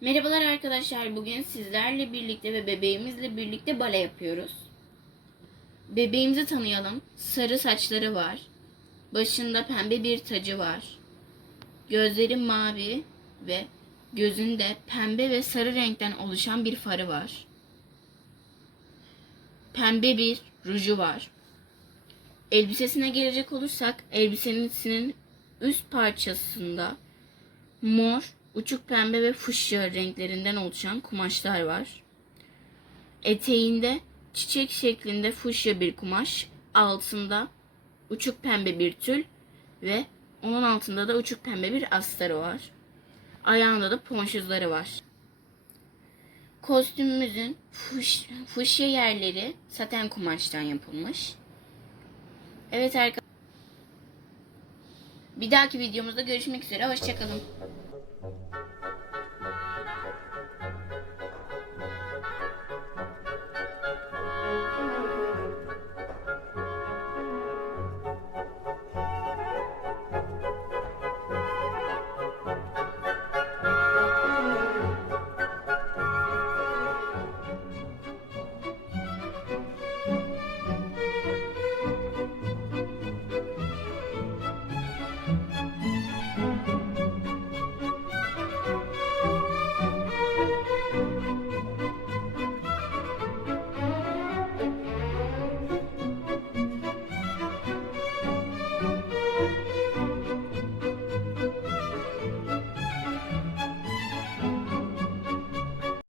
Merhabalar arkadaşlar. Bugün sizlerle birlikte ve bebeğimizle birlikte bale yapıyoruz. Bebeğimizi tanıyalım. Sarı saçları var. Başında pembe bir tacı var. Gözleri mavi ve gözünde pembe ve sarı renkten oluşan bir farı var. Pembe bir ruju var. Elbisesine gelecek olursak elbisesinin üst parçasında mor, uçuk pembe ve fuşya renklerinden oluşan kumaşlar var. Eteğinde çiçek şeklinde fuşya bir kumaş, altında uçuk pembe bir tül ve onun altında da uçuk pembe bir astarı var. Ayağında da ponşuzları var. Kostümümüzün fuş, fuşya yerleri saten kumaştan yapılmış. Evet arkadaşlar. Bir dahaki videomuzda görüşmek üzere. Hoşçakalın. Thank you.